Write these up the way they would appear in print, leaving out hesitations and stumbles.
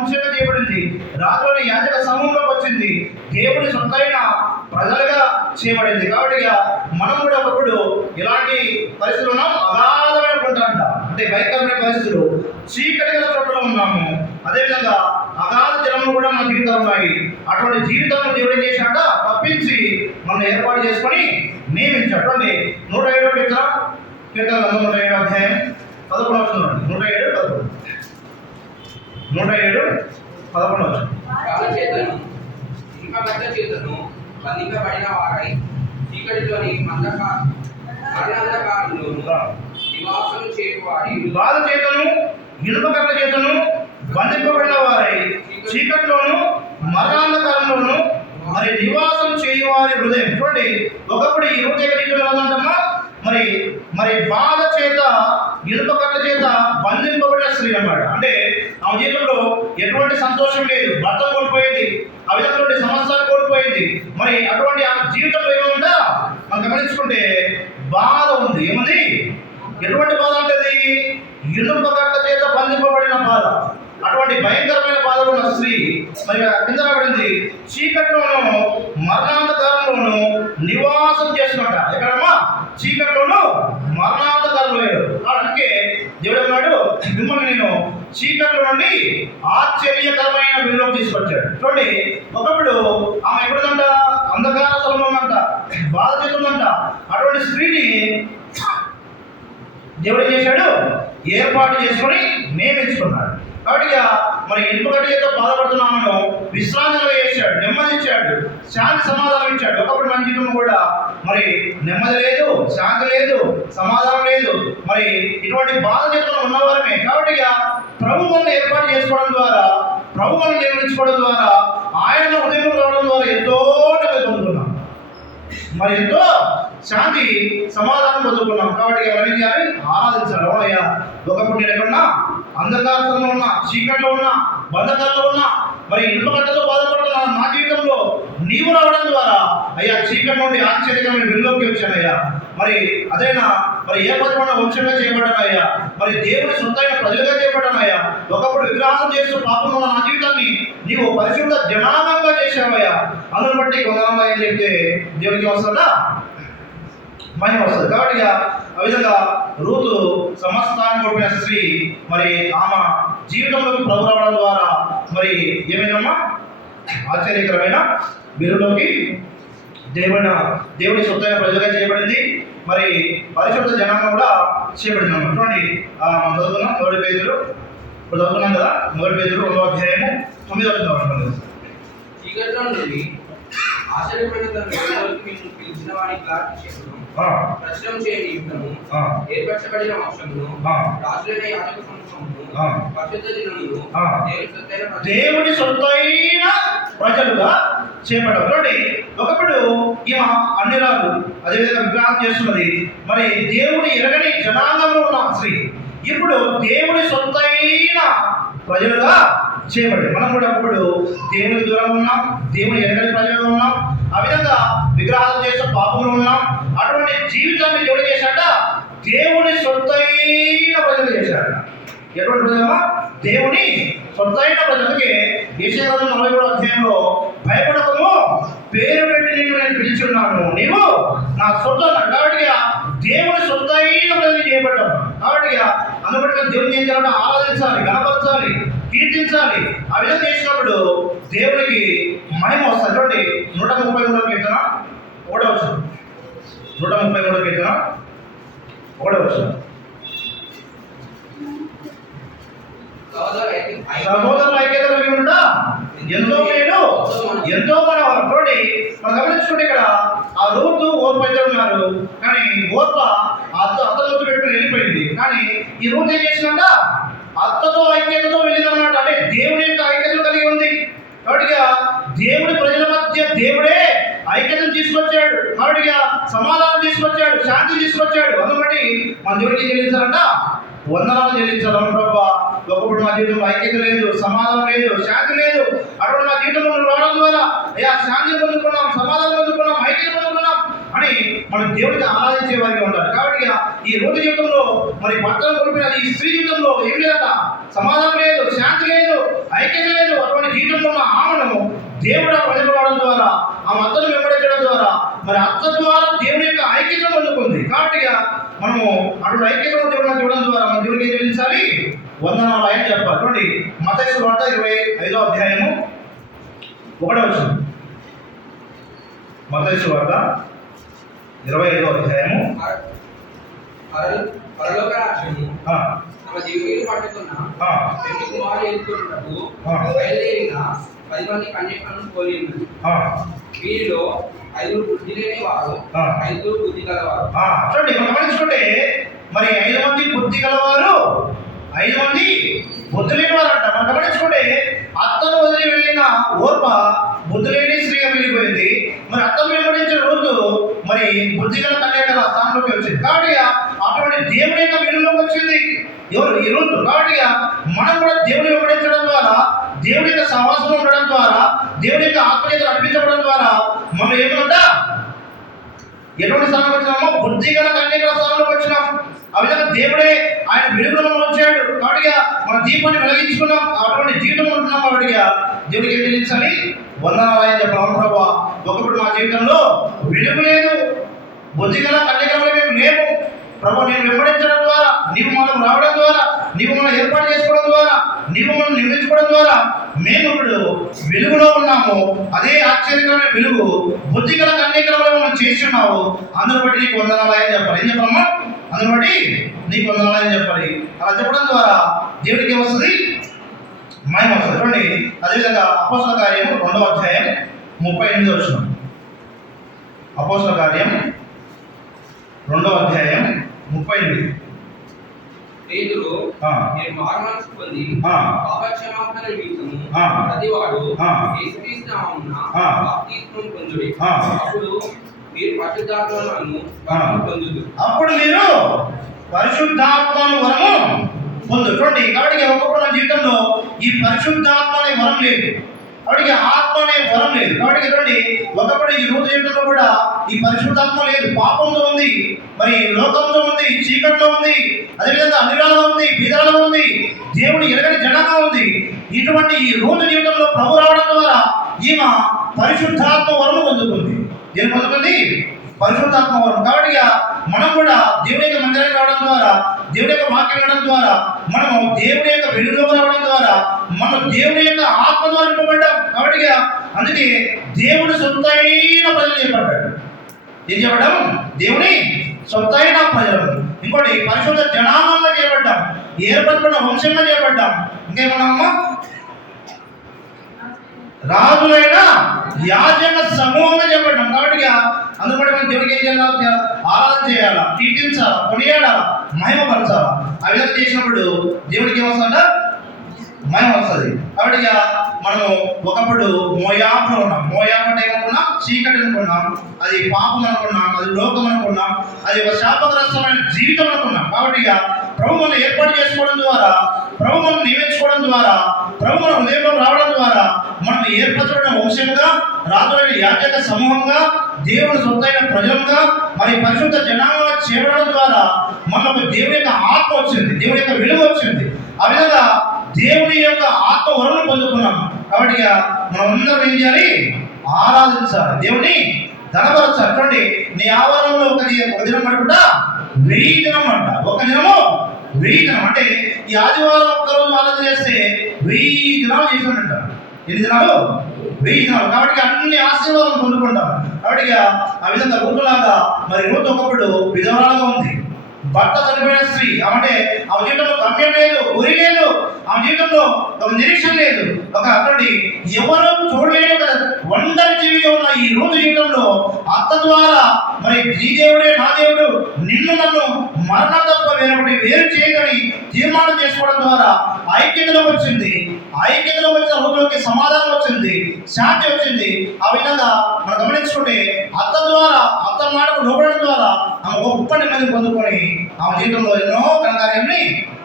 వంశంగా చేయబడింది. రాజులోని యాజక సమూహంలోకి వచ్చింది. దేవుని సొంతైన ప్రజలుగా చేయబడింది. కాబట్టి మనం కూడా ఒకప్పుడు ఇలాంటి పరిస్థితులు ఉన్నాం. అగాధమైన గుంట అంటే భయంకరమైన పరిస్థితులు, చీకటి గల చోట్లలో ఉన్నాము. అదేవిధంగా అగాధ జలములు కూడా మన జీవితాలు ఉన్నాయి. అటువంటి జీవితాలను దేవుడు ఏం చేశాడ? తప్పించి మనం ఏర్పాటు చేసుకొని నియమించాడు. చూడండి 107 కీర్తన 107 అధ్యాయం 11 వస్తుంది. 107:11 బంధింపబడిన వారై చీకటిలోని మరణాంధకారంలోను నివాసం చేయువారి బాధ చేతను ఇనుప కట్ల చేతను బంధింపబడిన వారై చీకటిలోను మరణాంధకారంలోను మరి నివాసం చేయువారి హృదయం. చూడండి, ఒకప్పుడు ఈ హృదయ రీతిలో ఉందంటమ్మా. మరి బాధ చేత ఇనుప కట్ల చేత బంధింపబడిన స్త్రీ అన్నమాట. అంటే ఆమె జీవితంలో ఎటువంటి సంతోషం లేదు, భర్త కోల్పోయింది, ఆ విధంగా సంవత్సరాలు కోల్పోయింది. మరి అటువంటి ఆ జీవితంలో ఏముందా మనం గమనించుకుంటే బాధ ఉంది. ఏముంది? ఎటువంటి బాధ అంటే ఇనుప కట్ల చేత బంధింపబడిన బాధ. అటువంటి భయంకరమైన బాధలు ఉన్న స్త్రీ మరి కింద రాబడింది, చీకట్లోనూ మరణాంధకారంలోనూ నివాసం చేస్తున్నట. ఎక్కడమ్మా? చీకట్లోనూ మరణాంధకారంలో. అందుకే దేవుడు అన్నాడు, మిమ్మల్ని నేను చీకట్లో నుండి ఆశ్చర్యకరమైన వెలుగులోకి తీసుకొచ్చాడు. చూడండి, ఒకప్పుడు ఆమె ఎక్కడుందంట? అంధకార స్థలంలో ఉందంట, బాధ చేస్తుందంట. అటువంటి స్త్రీని దేవుడు ఏం చేశాడు? ఏర్పాటు చేసుకొని నియమించుకున్నాడు. కాబట్టి మరి ఇనుపగడ్డ చేత బాధపడుతున్నామను విశ్రాంతిగా చేశాడు, నెమ్మది ఇచ్చాడు, శాంతి సమాధానం ఇచ్చాడు. ఒకప్పుడు మన జీవితంలో కూడా మరి నెమ్మది లేదు, శాంతి లేదు, సమాధానం లేదు. మరి ఇటువంటి బాధ చేతుల్లో ఉన్నవారమే. కాబట్టి ప్రభు మనల్ని ఏర్పాటు చేసుకోవడం ద్వారా, ప్రభు మనల్ని నిర్మించుకోవడం ద్వారా, ఆయన ఉదయం రావడం ద్వారా ఎంతో పొందుతున్నాం. మరి ఎంతో శాంతి సమాధానం పొందుకున్నాం. కాబట్టి ఎవరి చేయాలి? ఆరాధించాలి. అవునయ్యా, ఒకప్పుడు నేను ఎక్కడున్నా? అంధకారంలో ఉన్నా, చీకట్లో ఉన్నా, బంధకాల్లో ఉన్నా, మరి ఇనుపగడ్డతో బాధపడుతున్నా. నా జీవితంలో నీవు రావడం ద్వారా అయ్యా చీకటి నుండి ఆశ్చర్యకరమైన వెలుగులోకి వచ్చానయ్యా. మరి అదైనా మరి ఏ పదకొండ వంశంగా చేయబడ్డానయ్యా. మరి దేవుని సొంతైన ప్రజలుగా చేయబడ్డానయ్యా. ఒకప్పుడు విగ్రహం చేస్తూ పాపం ఉన్న నా జీవితాన్ని నీవు పరిశుద్ధ జనాంగంగా చేశావయ్యా. అందుని బట్టి కొందరంగా ఏం చెప్తే దేవునికి వస్తుందా? మహిమ వస్తుంది. కాబట్టి ఆ విధంగా రూతు సమస్తాన్ని కోల్పోయిన స్త్రీ మరి ఆమె జీవితంలోకి ప్రభు రావడం ద్వారా మరి ఏమైందమ్మా? ఆశ్చర్యకరమైన వెలుగులోకి దేవుని సొంతైన ప్రజలుగా చేయబడింది. మరి పరిశుద్ధ జనాంగం కూడా చేయబడింది అన్నమాట. చూడండి, మనం చదువుతున్నాం 1 పేతురు. ఇప్పుడు చదువుతున్నాం కదా, 1 పేతురు 2వ అధ్యాయము 9వ వచనం. చీకటిలో నుండి ఆశ్చర్యమైన తన వెలుగులోకి మిమ్మల్ని పిలిచిన వారికి ప్రశ్న చేయని యుద్ధము, ఏర్పరచబడిన వంశమును, రాజులైన యాజక సమూహమును, పరిశుద్ధ జనులను, దేవుని సొంతైన ప్రజలుగా చేపట్టారు. చూడండి, ఒకప్పుడు ఈమె అన్యురాలు, అదేవిధంగా విగ్రహం చేస్తున్నది. మరి దేవుని ఎరగని జనాంగంలో ఉన్న స్త్రీ ఇప్పుడు దేవుని సొంతైన ప్రజలుగా చేయబడింది. మనం కూడా ఒకప్పుడు దేవునికి దూరంగా ఉన్నాం, దేవుని ఎరగని ప్రజలుగా ఉన్నాం, ఆ విధంగా విగ్రహాలు చేస్తూ పాపంలో ఉన్నాం. అటువంటి జీవితాన్ని దేవుడు చేశాడ? దేవుని సొంతైన ప్రజలు చేశాడు. ఎటువంటి ప్రజలమా? దేవుని సొంతైన ప్రజలకి. యెషయా 43వ అధ్యాయంలో భయపడకము, పేరు పెట్టి నిన్ను నేను పిలిచున్నాను, నీవు నా సొంత. కాబట్టి దేవుని సొంతైన ప్రజలు చేయబడ్డాం. కాబట్టి అందుబట్టి దేవుని ఏం చేయాలంటే ఆరాధించాలి, గణపరచాలి, కీర్తించాలి. ఆ విధంగా చేసినప్పుడు దేవునికి మహిమ వస్తుంది. చూడండి, 133వ కీర్తన 1వ వచనం. 133వ కీర్తన 1వ వచనం. సహోదరుల ఐక్యత కలిగి ఉంటా ఎంతో మేలు, ఎంతో మనవరం. చూడండి, మనం గమనించుకుంటే ఇక్కడ ఆ రూతు ఓర్పు అయితే ఉన్నారు, కానీ ఓర్ప అత్తతో పెట్టుకుని వెళ్ళిపోయింది. కానీ ఈ రూతు ఏం చేసిందంట? అత్తతో ఐక్యతతో వెళ్ళిందన్నమాట. అంటే దేవుని యొక్క ఐక్యత కలిగి ఉంది. కాబట్టి దేవుడి ప్రజల మధ్య దేవుడే ఐక్యతను తీసుకొచ్చాడు. కాబట్టి సమాధానం తీసుకొచ్చాడు, శాంతి తీసుకొచ్చాడు. అందుబట్టి మన దేవుడికి చెల్లించాలంట వందనాలు చెల్లించాలి. ప్రభా, ఒకప్పుడు మా జీవితంలో ఐక్యత లేదు, సమాధానం లేదు, శాంతి లేదు. అటువంటి మా జీవితంలో రావడం ద్వారా అయ్యా శాంతి పొందుకున్నాం, సమాధానం పొందుకున్నాం, ఐక్యత పొందుకున్నాం అని మనం దేవుడిని ఆరాధించే వారిగా ఉండాలి. కాబట్టి ఈ రోజు జీవితంలో మరి భర్తను కోల్పోయిన ఈ స్త్రీ జీవితంలో ఏం లేదట? సమాధానం లేదు, శాంతి లేదు, ఐక్యత దేవుడు ఆ ప్రజలు రావడం ద్వారా, ఆ అత్తను వెంబడించడం ద్వారా మరి అత్త ద్వారా దేవుని యొక్క ఐక్యత పొందుకుంది. కాబట్టి మనము అటు ఐక్యతను దేవుడిని చూడడం ద్వారా మన దేవుడికి ఏం చెల్లించాలి? వందనాలు అని చెప్పాలి. చూడండి మత్తయి సువార్త 25వ అధ్యాయము 1వ వచనం. మత్తయి సువార్త 25వ అధ్యాయము పరలోక రాజ్యము తమ దేవుని పట్టుకున్న పెళ్లి కుమారుడు ఎదుర్కొన్నట్టు బయలుదేరిన 10 మంది కన్యకలను పోలి ఉన్నది. వీరిలో 5 బుద్ధి లేని వారు, 5 బుద్ధి గలవారు. చూడండి మనం గమనించుకుంటే మరి 5 మంది బుద్ధి గలవారు, 5 మంది బుద్ధి లేని వారు అంట. మనం గమనించుకుంటే అత్తను వదిలి వెళ్ళిన ఓర్ప బుద్ధి లేని స్త్రీగా వెళ్ళిపోయింది. మరి అత్తను వెంబడించిన రోజు మరి బుద్ధి గల కన్యకల స్థానంలోకి వచ్చింది. కాబట్టి అటువంటి దేవుని యొక్క వెలుగులోకి వచ్చింది ఎవరు? ఈ రోజు. కాబట్టి మనం కూడా దేవుని వెంబడించడం ద్వారా, దేవుని యొక్క సహవాసం ఉండడం ద్వారా, దేవుని యొక్క ఆత్మీయతను అర్పించడం ద్వారా మనం ఏమంటా ఎటువంటి స్థానంలోకి వచ్చినామో? బుద్ధి గల కన్యకల స్థానంలోకి వచ్చినాం. ఆ విధంగా దేవుడే ఆయన వెలుగులో వచ్చాడు. కాబట్టి మన దీపాన్ని వెలిగించుకున్నాం, అటువంటి జీవితం ఉంటున్నాం. కాబట్టి దేవుడికి ఏం చెల్లించాలి? వందనాలు అని చెప్పాలి. ప్రభా, ఒకప్పుడు మా జీవితంలో వెలుగు లేదు, బుద్ధి గల కన్యకలు మేము లేము ప్రభు. నేను వెంబడించడం ద్వారా, నీవు మనం రావడం ద్వారా, నీవు మనం ఏర్పాటు చేసుకోవడం ద్వారా, నీవు మనం నిర్మించుకోవడం ద్వారా మేము ఇప్పుడు వెలుగులో ఉన్నాము. అదే ఆశ్చర్యకరమైన వెలుగు బుద్ధి గల కన్యకలలో మనం చేసి ఉన్నావు. అందును బట్టి నీకు వందనాలు అని చెప్పాలి. ఏం చెప్పాలమ్మా? అందును బట్టి నీకు వందనాలు అని చెప్పాలి. అలా చెప్పడం ద్వారా దేవుడికి ఏమొస్తుంది? మహిమ వస్తుంది. చూడండి అదేవిధంగా అపోస్తల కార్యం 2వ అధ్యాయం 38వ వచనం. అపోస్తల కార్యం 2వ అధ్యాయం 38. పేతురు నేను మారుమనసు పొంది పాపక్షమాపణ నిమిత్తము ప్రతివాడు యేసుక్రీస్తు నామమున బాప్తిస్మం పొందుడి. అప్పుడు మీరు పరిశుద్ధాత్మను పొందుదురు. అప్పుడు మీరు పరిశుద్ధాత్మను వరము పొందు. చూడండి కాబట్టి ఒక్కొక్క జీవితంలో ఈ పరిశుద్ధాత్మ అనే వరం లేదు, కాబట్టి ఆత్మ అనే వరం లేదు. కాబట్టి చూడండి ఒకప్పుడు ఈ రోజు జీవితంలో కూడా ఈ పరిశుద్ధాత్మ లేదు. పాపంతో ఉంది, మరి లోకంతో ఉంది, చీకట్లో ఉంది, అదేవిధంగా అనిరాలో ఉంది, బీదాలో ఉంది, దేవుడు ఎరగని జనంగా ఉంది. ఇటువంటి ఈ రోజు జీవితంలో ప్రభు రావడం ద్వారా ఈమె పరిశుద్ధాత్మ వరం పొందుతుంది. ఏం పొందుతుంది? పరిశుద్ధాత్మ వరం. కాబట్టి మనం కూడా దేవుని యొక్క మందిరానికి రావడం ద్వారా, దేవుని యొక్క వాక్యం వినడం ద్వారా, మనము దేవుని యొక్క వెలుగులోకి రావడం ద్వారా మనం దేవుని యొక్క ఆత్మ ద్వారా నింపబడ్డాం. కాబట్టి అందుకే దేవుని సొంతైన ప్రజలు చేపట్టాడు. ఏం చెప్పడం? దేవుని సొంతైన ప్రజలు. ఇంకోటి పరిశుద్ధ జనాంగంగా చేపట్టాం, ఏర్పరచుకున్న వంశంగా చేపట్టాం. ఇంకేమన్నామా? రాజులైన యాజక సమూహంగా చేపట్టాం. కాబట్టి అందుకని మనం దేవుడికి ఏం చేయాలి? ఆరాధన చేయాలా, కీర్తించాలా, కొనియాడాలా, మహిమపరచాలా. ఆ విధంగా చేసినప్పుడు దేవుడికి ఏమొస్తుందా? మహిమ వస్తుంది. కాబట్టి మనము ఒకప్పుడు మోయాబులో ఉన్నాం. మోయాబు అంటే ఏమనుకున్నాం? చీకటి అనుకున్నాం, అది పాపం అనుకున్నాం, అది లోకం అనుకున్నాం, అది ఒక శాపగ్రస్తమైన జీవితం అనుకున్నాం. కాబట్టి ప్రభు మనం ఏర్పాటు చేసుకోవడం ద్వారా, ప్రభు మనం నియమించుకోవడం ద్వారా, ప్రభు మన హృదయంలో రావడం ద్వారా మనం ఏర్పరచబడిన వంశంగా, రాజులైన యాజక సమూహంగా, దేవుని సొంతైన ప్రజలుగా, మరి పరిశుద్ధ జనాంగంగా చేరడం ద్వారా మనకు దేవుని యొక్క ఆత్మ వచ్చింది, దేవుని యొక్క వెలుగు వచ్చింది. ఆ విధంగా దేవుని యొక్క ఆత్మ వరం పొందుకున్నాం. కాబట్టి మనం అందరం ఏం చేయాలి? ఆరాధించాలి, దేవుని ధనపరచాలి. చూడండి నీ ఆవరణలో ఒక దినం పడుకుంటా 1000 దినం అంట. ఒక దినము 1000 దినం అంటే ఈ ఆదివారం ఒక్కరోజు ఆరాధన చేస్తే 1000 దినాలు చేసినట్ట. ఎన్ని దినాలు? 1000 దినాలు. కాబట్టి అన్ని ఆశీర్వాదం పొందుకుంటాం. కాబట్టి ఆ విధంగా రూతులాగా మరి రూతు ఒకప్పుడు విధవరాలుగా ఉంది. భర్త చనిపోయిన స్త్రీ, అంటే ఆ జీవితంలో గమ్యం లేదు, ఉరి లేదు, ఆ జీవితంలో ఒక నిరీక్షణ లేదు, ఒక అతడి ఎవరో చూడలేని ఒక ఒంటరి జీవిగా ఉన్న ఈ రోజు జీవితంలో అత్త ద్వారా మరి నీ దేవుడే నా దేవుడు, నిన్ను నన్ను మరణం తప్ప వేరొకటి వేరు చేయదని తీర్మానం చేసుకోవడం ద్వారా ఐక్యతలో వచ్చింది. ఐక్యతలో వచ్చిన రోజులకి సమాధానం వచ్చింది, శాంతి వచ్చింది. ఆ విధంగా మనం గమనించుకుంటే అత్త ద్వారా, అత్త మాటకు లోపడడం ద్వారా ఆమె గొప్ప నెమ్మది పొందుకొని ఆమె జీవితంలో ఎన్నో కార్యాన్ని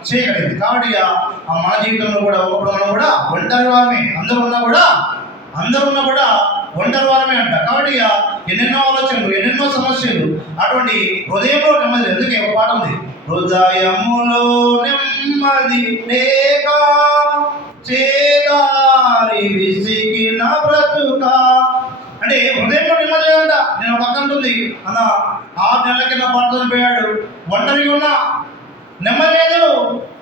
చేయగలిగింది. కాబట్టి మన జీవితంలో కూడా ఒకప్పుడు మనం కూడా ఒంటరి వారమే, అందరూ ఉన్నా కూడా ఒంటరి వారమే అంట. కాబట్టి ఎన్నెన్నో ఆలోచనలు, ఎన్నెన్నో సమస్యలు, అటువంటి హృదయంలో నెమ్మది. ఎందుకే ఒక పాట ఉంది, హృదయములో నెమ్మది లేక చేదారి విసిగిన బ్రతుకు భర్తను పోయాడు, ఒంటరిగా ఉన్నా, నెమ్మది లేదు,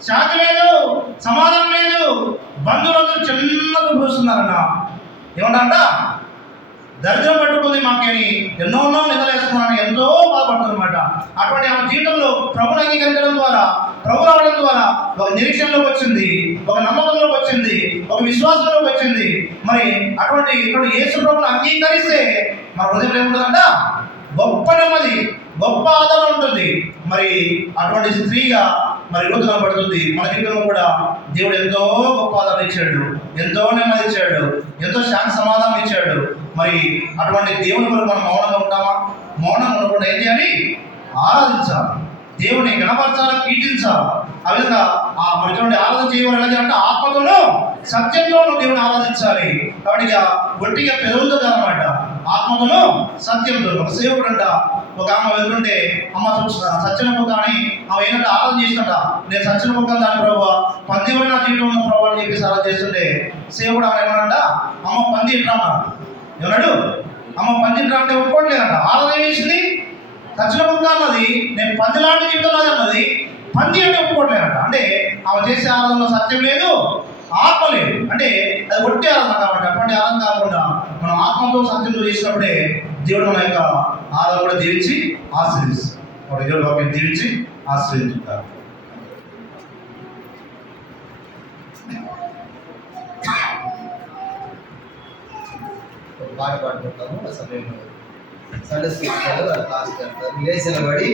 శాంతి లేదు, సమాధానం లేదు, బంధువులందరూ చిన్నగా చూస్తున్నారన్న. ఏమంటారంట, దరిద్రం పట్టుకుంది మాకేని, ఎన్నో నిద్రలేస్తున్నాను, ఎంతో బాధపడుతుందన్నమాట. అటువంటి ఆమె జీవితంలో ప్రభుని అంగీకరించడం ద్వారా, ప్రభు రావడం ద్వారా ఒక నిరీక్షణలోకి వచ్చింది, ఒక నమ్మకంలోకి వచ్చింది, ఒక విశ్వాసంలోకి వచ్చింది. మరి అటువంటి యేసు ప్రభుని అంగీకరిస్తే మన హృదయం ఏముంటుందంట, గొప్ప నెమ్మది, గొప్ప ఆదరణ ఉంటుంది. మరి అటువంటి స్త్రీగా మరి రోజు కనబడుతుంది. మన జీవితంలో కూడా దేవుడు ఎంతో గొప్ప ఆదరణ ఇచ్చాడు, ఎంతో నెమ్మది ఇచ్చాడు, ఎంతో శాంతి సమాధానం ఇచ్చాడు. మరి అటువంటి దేవుని కొరకు మనం మౌనంగా ఉంటామా? మౌనంగా ఉండకుండా ఏం చేయాలి? ఆరాధించాలి, దేవుని గణపరచాలి, కీర్తించాలి. ఆ విధంగా మరి ఆరాధన చేయడం ఎలా అంటే ఆత్మతోనూ సత్యంతోనూ దేవుని ఆరాధించాలి. కాబట్టి ఒట్టిగా పెదవులతో కాదనమాట, ఆత్మతోనూ సత్యంతో. ఒక సేవకుడు అంట, ఒక ఆమె వెళ్తుంటే, అమ్మ సత్యన ముక్క అని ఆమె ఏంటంటే ఆరాధన చేసినట్ట, నేను సత్యన ముక్క దాని ప్రభావ పంది నా జీవితంలో ప్రభావ అని చెప్పేసి ఆరాధన చేస్తుంటే, సేవకుడు ఆమె ఏమన్నాడంట, అమ్మ పంది ఇంట్రా అన్నాడు. ఏమన్నాడు? అమ్మ పంది ఇంట్రా అంటే ఒప్పుకోవట్లేదంట. ఆరాధన చేసింది సత్యన ముక్క అన్నది, నేను పంది లాంటి జీవితం నాది అన్నది, పంది అంటే ఒప్పుకోవట్లేదంట. అంటే ఆమె చేసే ఆరాధనలో సత్యం లేదు, ఆత్మ లేదు. అంటే అది ఒట్టి ఆరాధన కాబట్టి అటువంటి ఆరాధన కాకుండా మనం ఆత్మతో సత్యంతో చేసినప్పుడే దేవుడు మన యొక్క ఆరాధన కూడా దీవించి ఆశీర్వదిస్తాడు. దేవుడు వాక్యం దీవించి ఆశీర్వదించుతారు. పాట పాడుకుంటాము. సమయంలో సండే స్కూల్ క్లాస్ చేస్తారు, లేచిన పడి